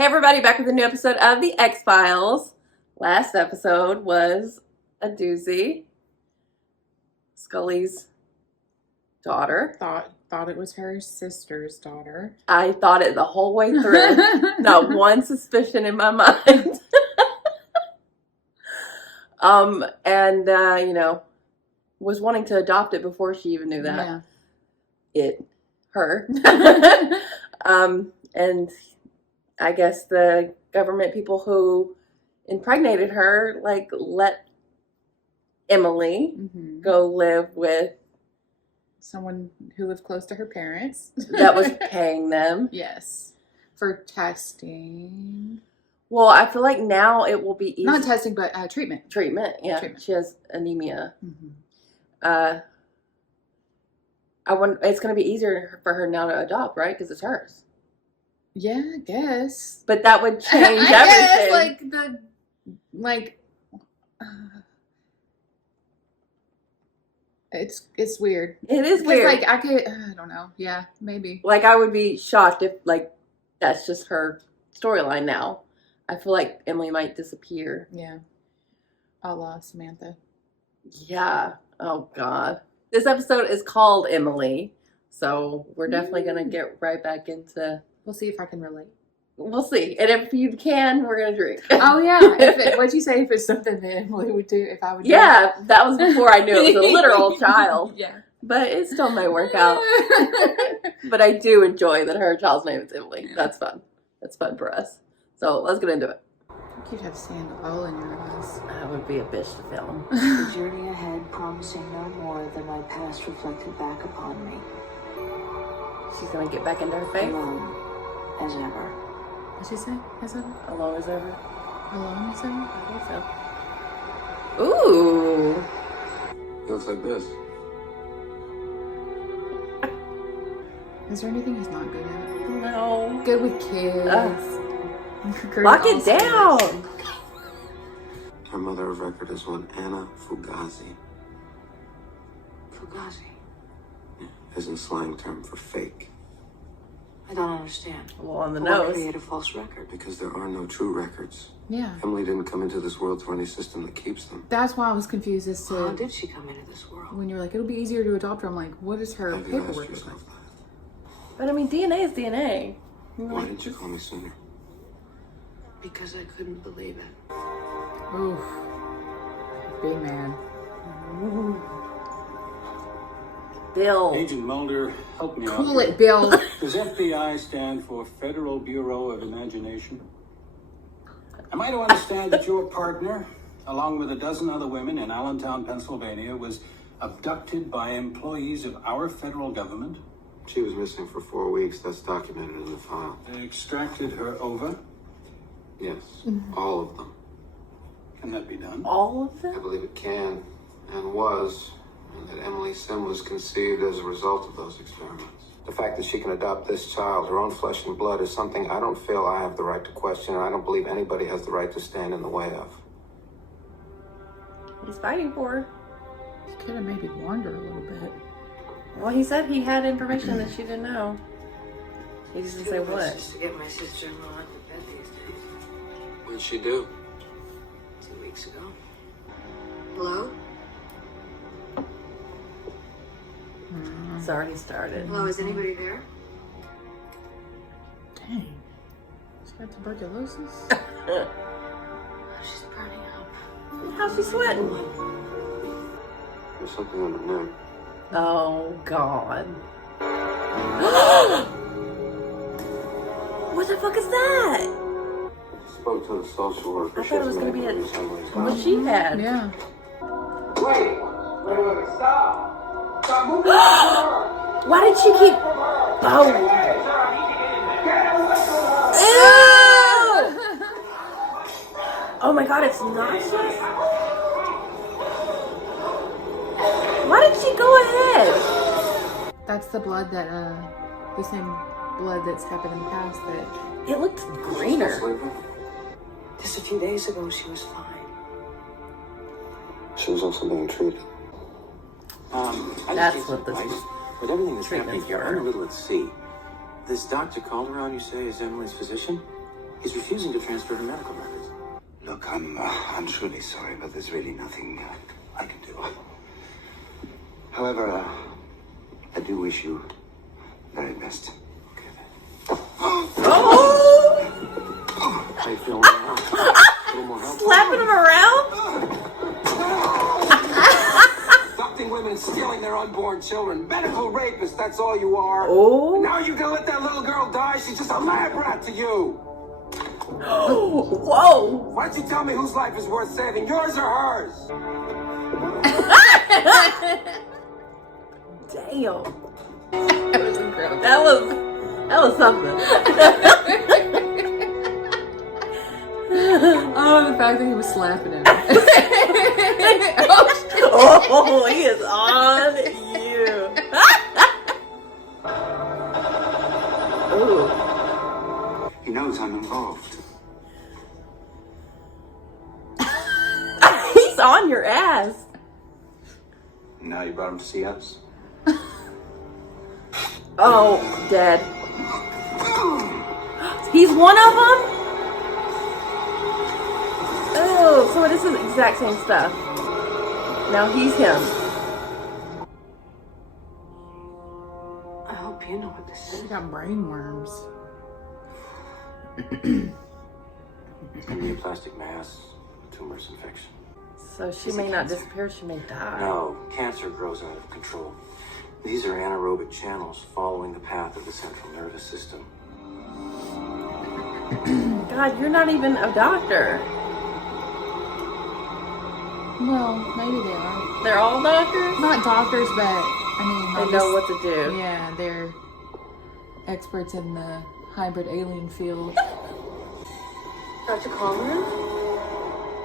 Hey everybody, back with a new episode of The X-Files. Last episode was a doozy. Scully's daughter. Thought it was her sister's daughter. I thought it the whole way through. Not one suspicion in my mind. Was wanting to adopt it before she even knew that. Yeah. Her. And I guess the government people who impregnated her, let Emily go live with someone who lived close to her parents. That was paying them. Yes. For testing. Well, I feel like now it will be easy. Not testing, but treatment. Treatment, yeah. Treatment. She has anemia. It's going to be easier for her now to adopt, right? Because it's hers. Yeah, I guess. But that would change everything. It's weird. It is weird. I don't know. Yeah, maybe. I would be shocked if, that's just her storyline now. I feel like Emily might disappear. Yeah. A la Samantha. Yeah. Oh, God. This episode is called Emily, so we're definitely going to get right back into... We'll see if I can relate. We'll see. And if you can, we're going to drink. Oh, yeah. What'd you say if it's something that Emily would do if I would do it? That was before I knew it was a literal child. Yeah. But it still may work out. But I do enjoy that her child's name is Emily. Yeah. That's fun. That's fun for us. So let's get into it. You'd have sand all in your eyes. That would be a bitch to film. The journey ahead promising no more than my past reflected back upon me. She's going to get back into her faith? Alone as ever. What'd she say? As ever? Alone as ever? Alone as ever? I think so. Ooh. It looks like this. Is there anything he's not good at? No. Good with kids. Lock it down. Her mother of record is one Anna Fugazi. Fugazi? Yeah, isn't slang term for fake. I don't understand. Well, on the Why nose. create a false record? Because there are no true records. Yeah. Emily didn't come into this world through any system that keeps them. That's why I was confused as to... How did she come into this world? When you're like, it'll be easier to adopt her, I'm like, what is her paperwork look like? But I mean, DNA is DNA. Why didn't you call me sooner? Because I couldn't believe it. Oof. Big man. Ooh. Bill. Agent Mulder, help me out. Cool it, Bill. Does FBI stand for Federal Bureau of Imagination? Am I to understand that your partner, along with a dozen other women in Allentown, Pennsylvania, was abducted by employees of our federal government? She was missing for 4 weeks. That's documented in the file. They extracted her ova? Yes, all of them. Can that be done? All of them? I believe it can, and was, and that Emily Sim was conceived as a result of those experiments. The fact that she can adopt this child, her own flesh and blood, is something I don't feel I have the right to question, and I don't believe anybody has the right to stand in the way of. He's fighting for her. He could have maybe warned her a little bit. Well, he said he had information that she didn't know. He just didn't say what. Just to get my sister-in-law out of bed these days. What did she do? 2 weeks ago. Hello? It's already started. Hello, is anybody there? Dang. She's got tuberculosis? Oh, she's burning up. How's she sweating? There's something on her neck. Oh, God. What the fuck is that? Spoke to the social worker. I thought it was going to be what she had. Yeah. Wait, stop. Stop moving. Why did she keep... Oh. Ew! Oh my God, it's nauseous. Why did she go ahead? That's the blood that, the same blood that's happened in the past that... It looked greener. Just a few days ago, she was fine. She was also being treated. That's what this With everything that's treatment's happening here, for. I'm a little at sea. This doctor Calderon, you say, is Emily's physician? He's refusing to transfer her medical records. Look, I'm truly sorry, but there's really nothing I can do. However, I do wish you very best. How you feeling now? A little more help? Slapping him around? Abducting women and stealing their unborn children. Medical rapist, that's all you are. Oh. And now you're gonna let that little girl die? She's just a lab rat to you. Whoa. Why don't you tell me whose life is worth saving, yours or hers? Damn. That was incredible. That was something. Oh, the fact that he was slapping him. Oh, he is on you. Ooh. He knows I'm involved. He's on your ass. Now you brought him to see us. Oh, dead. He's one of them? Oh, so it is the exact same stuff. Now he's him. I hope you know what this She is. got brain worms. It's gonna be a plastic mass, tumorous infection. So she may not disappear, she may die. No, cancer grows out of control. These are anaerobic channels following the path of the central nervous system. God, you're not even a doctor. Well, maybe they are. They're all doctors? Not doctors, but I mean, They know what to do. Yeah, they're experts in the hybrid alien field. Dr. Palmer?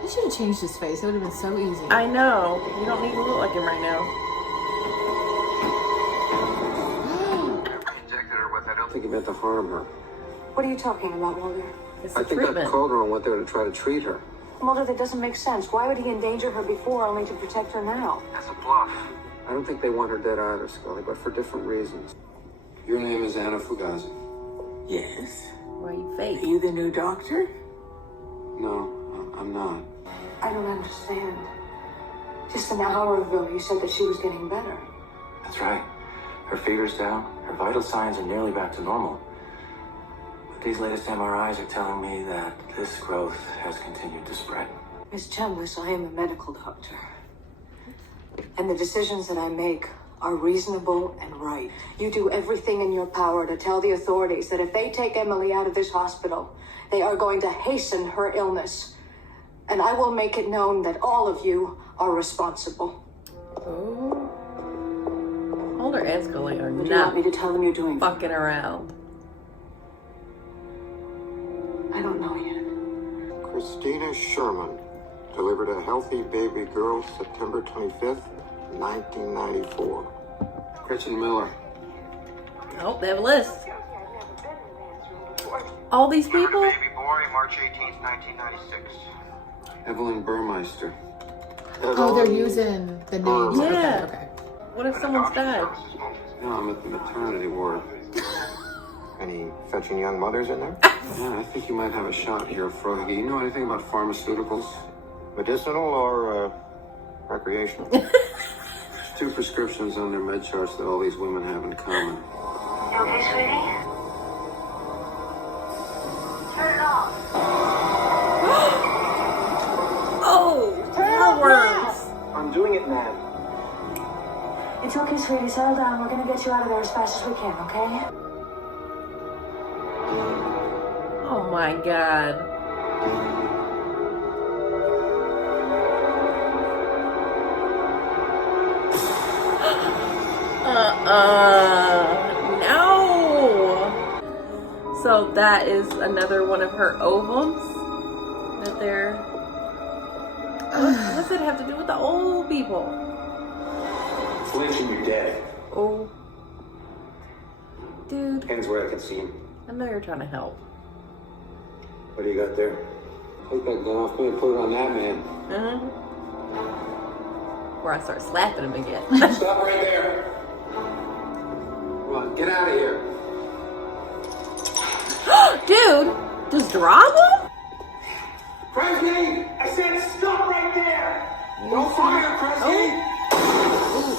He should have changed his face. It would have been so easy. I know. You don't need to look like him right now. Injected her with, I don't think he meant to harm her. What are you talking about, Mulder? It's I the think treatment. that Calderon went there to try to treat her. Mulder, that doesn't make sense. Why would he endanger her before only to protect her now? That's a bluff. I don't think they want her dead either, Scully, but for different reasons. Your name is Anna Fugazi. Yes. Why you fake? Are you the new doctor? No, I'm not. I don't understand. Just an hour ago, you said that she was getting better. That's right. Her fever's down. Her vital signs are nearly back to normal. But these latest MRIs are telling me that this growth has continued to spread. Miss Chambliss, I am a medical doctor. And the decisions that I make are reasonable and right. You do everything in your power to tell the authorities that if they take Emily out of this hospital, they are going to hasten her illness. And I will make it known that all of you are responsible. Oh. Mulder and Scully are What do you want me not to tell them you're doing? fucking around. I don't know yet. Christina Sherman delivered a healthy baby girl September 25th, 1994. Gretchen Miller. Oh, they have a list. All these people? Baby boy, March 18th, 1996. Evelyn Burmeister. Oh, they're using the names. Yeah. Okay. What if someone's died? No, I'm at the maternity ward. Any fetching young mothers in there? Yeah, I think you might have a shot here, Froggy. You know anything about pharmaceuticals? Medicinal or recreational? There's 2 prescriptions on their med charts that all these women have in common. You okay, sweetie? Turn it off. Oh, more worms. I'm doing it, ma'am. It's okay, sweetie. Settle down. We're gonna get you out of there as fast as we can, okay? Oh my god. No. So that is another one of her ovums that they're. What does it have to do with the old people? Lynching you dead. Oh, dude, Hands where I can see him. I know you're trying to help. What do you got there? Take that gun off me and put it on that man. Where I start slapping him again. Stop right there. Come on, get out of here. Dude, Just drop him? Kresge! I said stop right there! Don't fire, Kresge!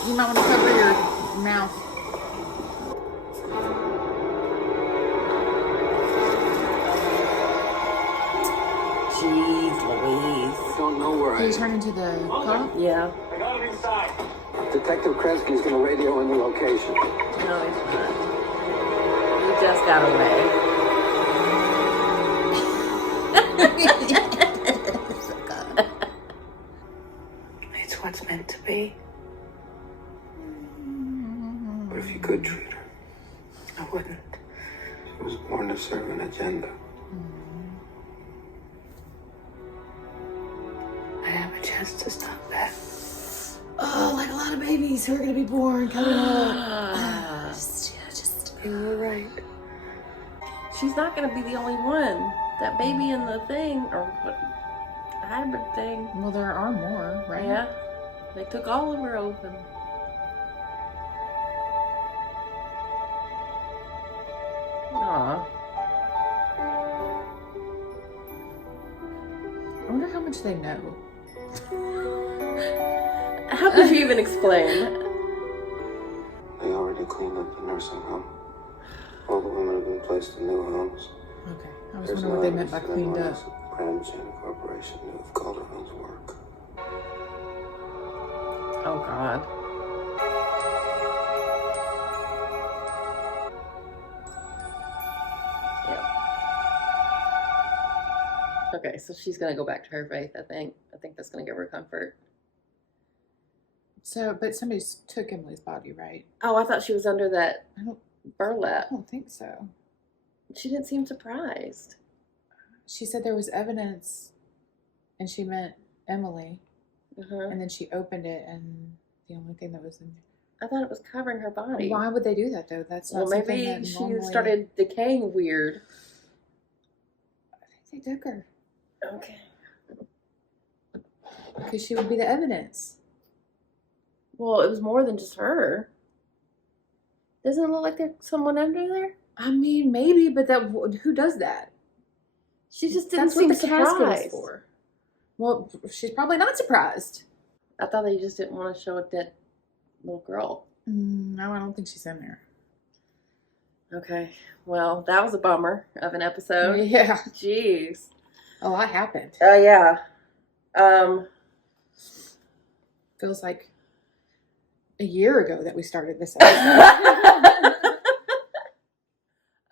Ooh, you might want to cover your mouth. Jeez Louise. Don't know where Did you turn into the cop? Yeah. I got it inside. Detective Kresge is going to radio in the location. No, he's not. He just got away. It's what's meant to be. What if you could treat her? I wouldn't. She was born to serve an agenda. I have a chance to stop that. Oh, like a lot of babies who are going to be born coming up. You were right. She's not gonna be the only one. That baby in the thing, or what, hybrid thing. Well, there are more, right? Yeah. They took all of her open. Aw. I wonder how much they know. How could you even explain? They already cleaned up the nursing home. All the women have been placed in new homes. Okay. I was There's wondering what they meant by evidence that cleaned anyone up. else at Brandon Corporation knew of Calderville's work. Oh God. Yep. Okay, so she's gonna go back to her faith, I think. I think that's gonna give her comfort. So, but somebody took Emily's body, right? Oh, I thought she was under that I burlap. don't think so. She didn't seem surprised. She said there was evidence, and she meant Emily, Uh-huh. and then she opened it, and the only thing that was in I thought it was covering her body. Why would they do that, though? That's not Well, something maybe that she normally... started decaying weird. I think they took her. Okay. Because she would be the evidence. Well, it was more than just her. Doesn't it look like there's someone under there? I mean, maybe, but that who does that? She just didn't That's what seem the casket surprised. is for. Well, she's probably not surprised. I thought they just didn't want to show a dead little girl. No, I don't think she's in there. Okay. Well, that was a bummer of an episode. Yeah. Jeez. A lot happened. Yeah. Feels like a year ago that we started this episode.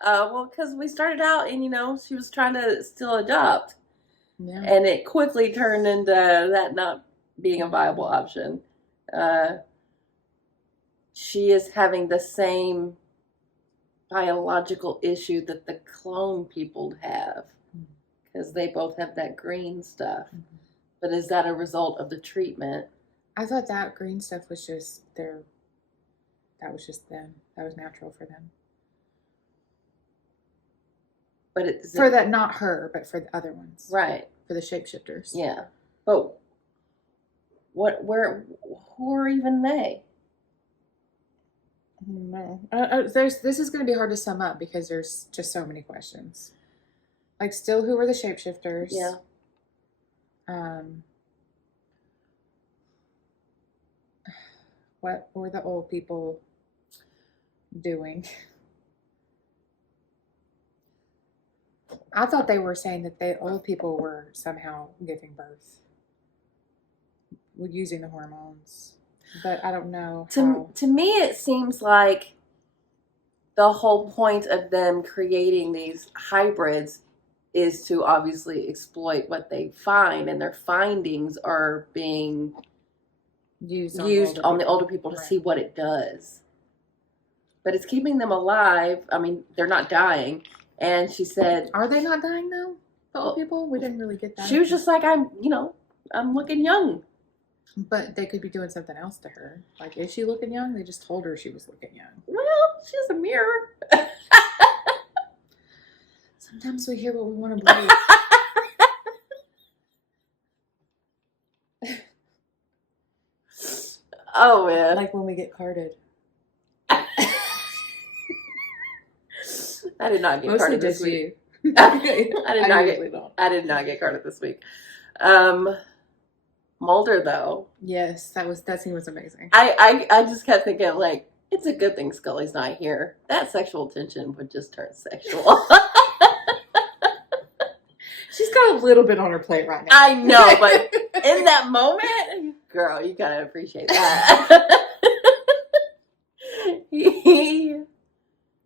Well, because we started out and, she was trying to still adopt. Yeah. And it quickly turned into that not being a viable option. She is having the same biological issue that the clone people have. Because they both have that green stuff. Mm-hmm. But is that a result of the treatment? I thought that green stuff was just that was just them. That was natural for them. But it's For that, not her, but for the other ones. right. For the shapeshifters. Yeah. But who are even they? No. This is going to be hard to sum up because there's just so many questions. Like, still, who were the shapeshifters? Yeah. What were the old people doing? I thought they were saying that the old people were somehow giving birth, using the hormones, but I don't know how. To me, it seems like the whole point of them creating these hybrids is to obviously exploit what they find, and their findings are being used on the older people to see what it does. But it's keeping them alive. I mean, they're not dying. And she said, Are they not dying though? The old people? We didn't really get that. She was just like, I'm looking young. But they could be doing something else to her. Like, is she looking young? They just told her she was looking young. Well, she has a mirror. Sometimes we hear what we want to believe. Oh, man. Like when we get carded. I did not get Mostly carded this just week. I usually don't. I did not get carded this week. Mulder though. Yes, that scene was amazing. I just kept thinking like it's a good thing Scully's not here. That sexual tension would just turn sexual. She's got a little bit on her plate right now. I know, but in that moment, girl, you gotta appreciate that. He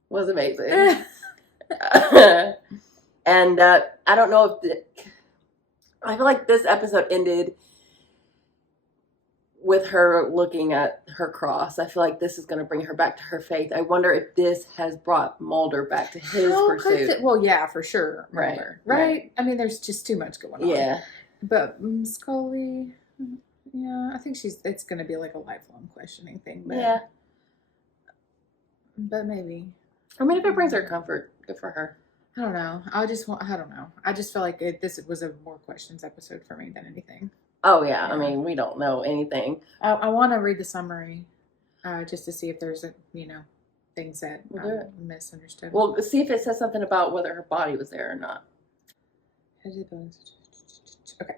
was amazing. And I don't know if I feel like this episode ended with her looking at her cross. I feel like this is going to bring her back to her faith. I wonder if this has brought Mulder back to his pursuit. Well, yeah, for sure. Right. Mulder, right? I mean, there's just too much going on. Yeah. But Scully, yeah, I think it's going to be like a lifelong questioning thing. But, Yeah. But maybe. I mean, if it brings her comfort, good for her. I don't know. I don't know. I just feel like this was a more questions episode for me than anything. Oh, yeah. I mean, we don't know anything. I want to read the summary just to see if there's, things that misunderstood. Well, see if it says something about whether her body was there or not. Okay.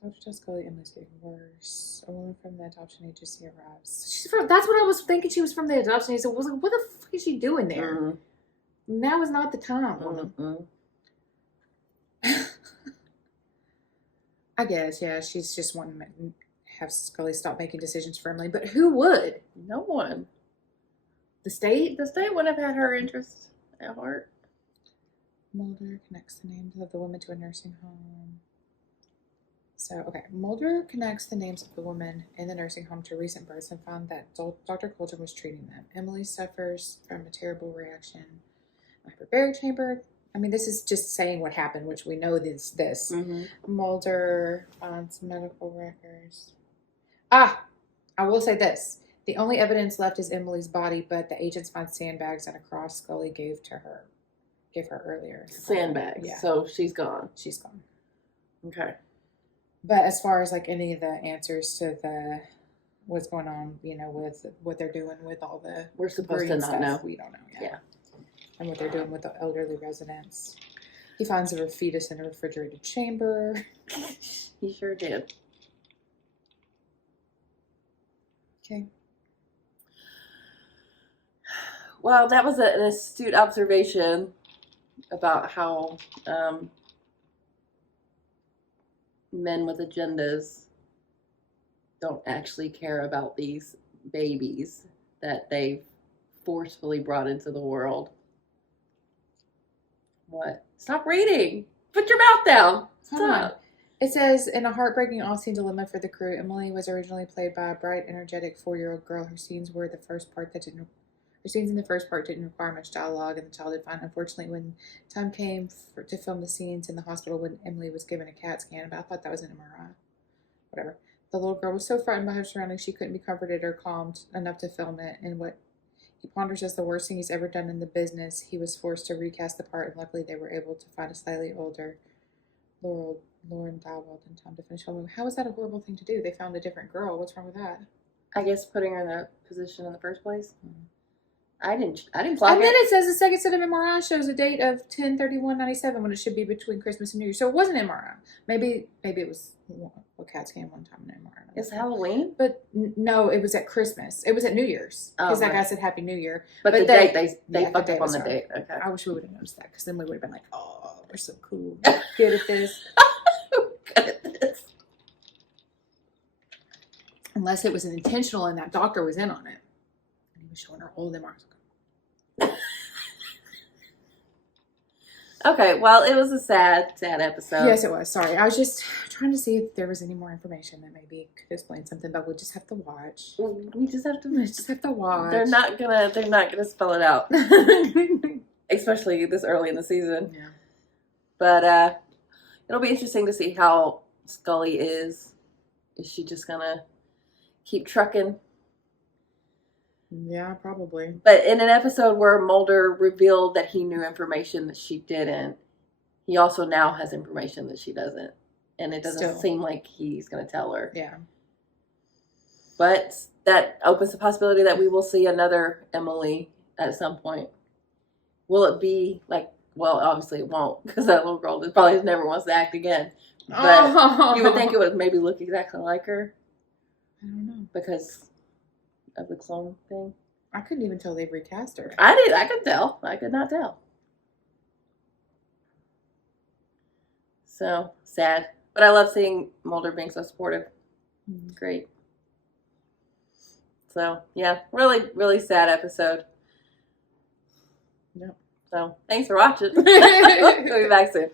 Dr. Scully, Emily's getting worse. A woman from the adoption agency arrives. That's what I was thinking. She was from the adoption agency. I was like, what the fuck is she doing there? Mm-hmm. Now is not the time, woman. Mm-hmm. I guess, yeah, she's just wanting to have Scully stop making decisions for Emily. But who would? No one. The state? The state would have had her interest at heart. Mulder connects the names of the woman to a nursing home. So, okay, Mulder connects the names of the women in the nursing home to recent births and found that Dr. Coulter was treating them. Emily suffers from a terrible reaction in the hyperbaric chamber. I mean, this is just saying what happened, which we know this. Mm-hmm. Mulder finds medical records. I will say this. The only evidence left is Emily's body, but the agents find sandbags and a cross Scully gave her earlier. Sandbags. Yeah. So she's gone. She's gone. Okay. But as far as like any of the answers to what's going on, with what they're doing with all the We're supposed to green not stuff, know. we don't know yet. Yeah. And what they're doing with the elderly residents. He finds a fetus in a refrigerated chamber. He sure did. Okay. Well, that was an astute observation about how men with agendas don't actually care about these babies that they've forcefully brought into the world. What? Stop reading. Put your mouth down. Stop. It says, in a heartbreaking all-scene dilemma for the crew, Emily was originally played by a bright, energetic 4-year-old girl. Her scenes in the first part didn't require much dialogue, and the child did fine. Unfortunately, when time came to film the scenes in the hospital when Emily was given a CAT scan, but I thought that was an MRI. Whatever. The little girl was so frightened by her surroundings she couldn't be comforted or calmed enough to film it. And what he ponders as the worst thing he's ever done in the business, he was forced to recast the part, and luckily they were able to find a slightly older Lauren Dowell in time to finish filming. How was that a horrible thing to do? They found a different girl. What's wrong with that? I guess putting her in that position in the first place. I didn't clock And then it. it says the second set of MRI shows a date of 10/31/97 when it should be between Christmas and New Year. So it wasn't MRI. Maybe it was a CAT scan one time in MRI. It's Halloween. But no, it was at Christmas. It was at New Year's because that right. guy said Happy New Year. But the date they yeah, fucked the up date on was the wrong. date. Okay. I wish we would have noticed that because then we would have been like, oh, we're so cool, good at this. Good at this. Unless it was an intentional and that doctor was in on it, and he was showing her old MRIs. Okay, well, it was a sad episode. Yes, it was. Sorry, I was just trying to see if there was any more information that maybe could explain something, but we'll just have to watch. We just have to. Watch. They're not gonna spell it out, especially this early in the season. Yeah. But it'll be interesting to see how Scully is. Is she just gonna keep trucking? Yeah, probably. But in an episode where Mulder revealed that he knew information that she didn't, he also now has information that she doesn't. And it doesn't seem like he's going to tell her. Yeah. But that opens the possibility that we will see another Emily at some point. Will it be like well, obviously it won't, because that little girl probably never wants to act again. But you would think it would maybe look exactly like her. I don't know. Because of the clone thing. I couldn't even tell they've recast her. I could tell. I could not tell. So sad. But I love seeing Mulder being so supportive. Great. So, yeah, really, really sad episode. Yep. So, thanks for watching. We'll be back soon.